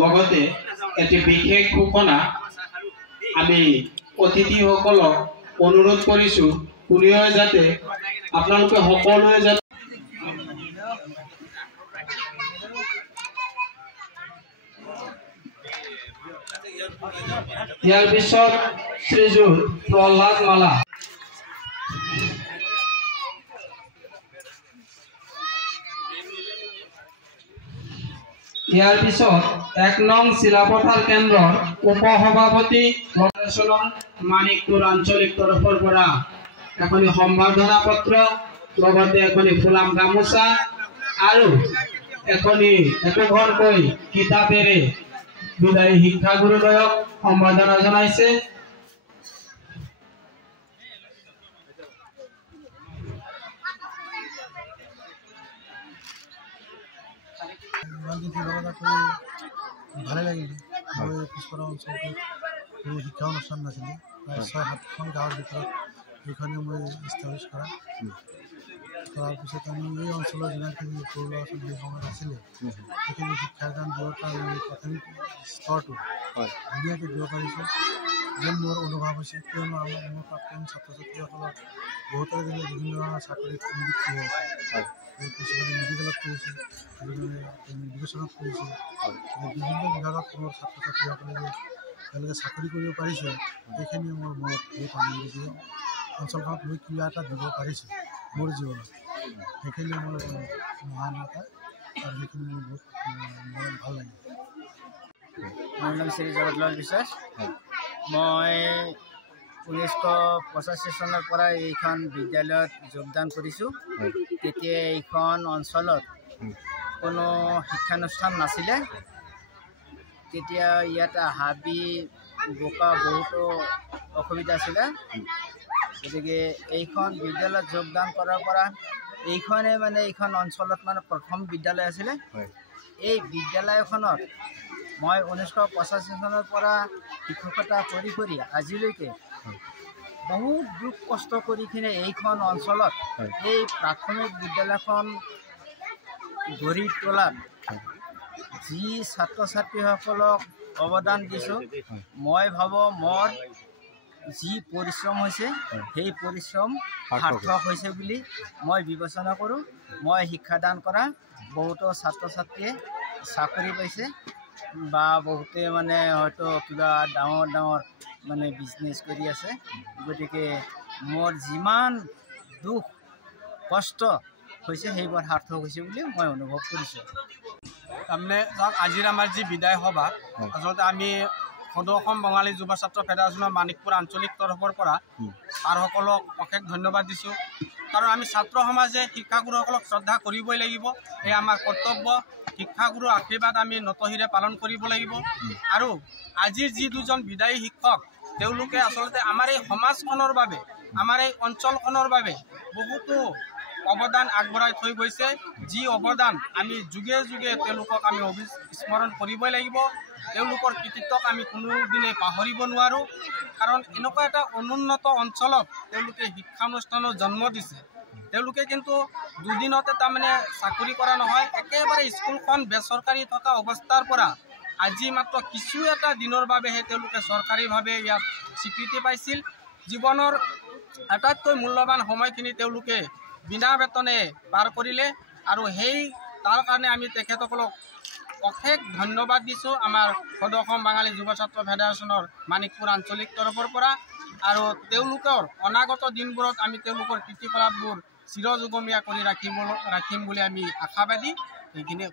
লগতে এটি বিশেষ ঘোষণা আমি অতিথিসকলক অনুৰোধ কৰিছোঁ কোনেও যাতে আপোনালোকে সকলোৱে যাতে ইয়াৰ পিছত শ্ৰীযুত প্ৰহ্লাদ মালা ইয়াৰ পিছত ১ নং চিলাপথাৰ কেন্দ্ৰৰ উপসভাপতি মানিকপুৰ আঞ্চলিক তৰফৰ পৰা এখনি সম্বৰ্ধনা পত্ৰ লগতে এখনি ফুলাম গামোচা আৰু এখনি একোখনকৈ কিতাপেৰে বিদায়ী শিক্ষাগুৰুদ্বয়ক সম্বৰ্ধনা জনাইছে। ভালে লাগিল। মই পিছপৰা অঞ্চলটোত কোনো শিক্ষা অনুষ্ঠান নাছিলে, প্ৰায় ৬-৭খন গাঁৱৰ ভিতৰত এইখনে মই ইষ্টাব্লিছ কৰাৰ পিছত আমি এই অঞ্চলৰ যিমানখিনি সৰু ল'ৰা ছোৱালী সময়ত আছিলে সেইখিনি শিক্ষাদান দিয়াৰ কাৰণে আমি প্ৰাথমিক স্তৰটো ধুনীয়াকৈ দিব পাৰিছোঁ যেন মোৰ অনুভৱ হৈছে। কিয়নো মোৰ প্ৰাক্তন ছাত্ৰ ছাত্ৰীসকলৰ বহুতৰে যেনে বিভিন্ন ধৰণৰ চাকৰিত নিযুক্তি হৈ আছে, কিছুমানে মেডিকেলত কৰিছে, কিছুমানে এডুকেশ্যনত কৰিছে, বিভিন্ন বিভাগত মোৰ ছাত্ৰ ছাত্ৰীসকলে যে তেওঁলোকে চাকৰি কৰিব পাৰিছে সেইখিনি মোৰ মনত বহুত আনন্দ দিয়ে। অঞ্চলখনত মই কিবা এটা দিব পাৰিছোঁ মোৰ জীৱনত, সেইখিনি মোৰ মহান এটা আৰু সেইখিনি মোৰ বহুত ভাল লাগে। মোৰ নাম শ্ৰী জগতলাল বিশ্বাস। মই 1985 চনৰ পৰা এইখন বিদ্যালয়ত যোগদান কৰিছোঁ। তেতিয়া এইখন অঞ্চলত কোনো শিক্ষানুষ্ঠান নাছিলে। তেতিয়া ইয়াত হাবি বোকা বহুতো অসুবিধা আছিলে, গতিকে এইখন বিদ্যালয়ত যোগদান কৰাৰ পৰা এইখনে মানে এইখন অঞ্চলত মানে প্ৰথম বিদ্যালয় আছিলে। এই বিদ্যালয়খনত মই 1985 চনৰ পৰা শিক্ষকতা কৰি আজিলৈকে বহুত দুখ কষ্ট কৰি কিনে এইখন অঞ্চলত এই প্ৰাথমিক বিদ্যালয়খন গঢ়ি তোলাত যি ছাত্ৰ ছাত্ৰীসকলক অৱদান দিছোঁ, মই ভাবোঁ মোৰ যি পৰিশ্ৰম হৈছে সেই পৰিশ্ৰম সাৰ্থক হৈছে বুলি মই বিবেচনা কৰোঁ। মই শিক্ষাদান কৰা বহুতো ছাত্ৰ ছাত্ৰীয়ে চাকৰি পাইছে বা বহুতে মানে হয়তো কিবা ডাঙৰ মানে বিজনেছ কৰি আছে। গতিকে মোৰ যিমান দুখ কষ্ট হৈছে সেইবোৰ সাৰ্থক হৈছে বুলি মই অনুভৱ কৰিছোঁ। তাৰমানে আজিৰ আমাৰ যি বিদায় সভা, আচলতে আমি সদৌ অসম বঙালী যুৱ ছাত্ৰ ফেডাৰেশ্যনৰ মানিকপুৰ আঞ্চলিক তৰফৰ পৰা ছাৰসকলক অশেষ ধন্যবাদ দিছোঁ। কাৰণ আমি ছাত্ৰ সমাজে শিক্ষাগুৰুসকলক শ্ৰদ্ধা কৰিবই লাগিব, এয়া আমাৰ কৰ্তব্য। শিক্ষাগুৰুৰ আশীৰ্বাদ আমি নতশিৰে পালন কৰিব লাগিব। আৰু আজিৰ যি দুজন বিদায়ী শিক্ষক, তেওঁলোকে আচলতে আমাৰ এই সমাজখনৰ বাবে, আমাৰ এই অঞ্চলখনৰ বাবে বহুতো অৱদান আগবঢ়াই থৈ গৈছে। যি অৱদান আমি যুগে যুগে তেওঁলোকক আমি স্মৰণ কৰিবই লাগিব। তেওঁলোকৰ কৃতিত্বক আমি কোনোদিনে পাহৰিব নোৱাৰোঁ। কাৰণ এনেকুৱা এটা অনুন্নত অঞ্চলত তেওঁলোকে শিক্ষানুষ্ঠানৰ জন্ম দিছে। তেওঁলোকে কিন্তু দুদিনতে তাৰমানে চাকৰি কৰা নহয়, একেবাৰে স্কুলখন বেচৰকাৰী থকা অৱস্থাৰ পৰা আজি মাত্ৰ কিছু এটা দিনৰ বাবেহে তেওঁলোকে চৰকাৰীভাৱে ইয়াত স্বীকৃতি পাইছিল। জীৱনৰ আটাইতকৈ মূল্যৱান সময়খিনি তেওঁলোকে বিনা বেতনে পাৰ কৰিলে আৰু তাৰ কাৰণে আমি তেখেতসকলক অশেষ ধন্যবাদ দিছোঁ আমাৰ সদৌ অসম বাঙালী যুৱ ছাত্ৰ ফেডাৰেশ্যনৰ মানিকপুৰ আঞ্চলিক তৰফৰ পৰা। আৰু তেওঁলোকৰ অনাগত দিনবোৰত আমি তেওঁলোকৰ কৃতিকলাপবোৰ চিৰযুগমীয়া কৰি ৰাখিম বুলি আমি আশাবাদী। এইখিনিয়ে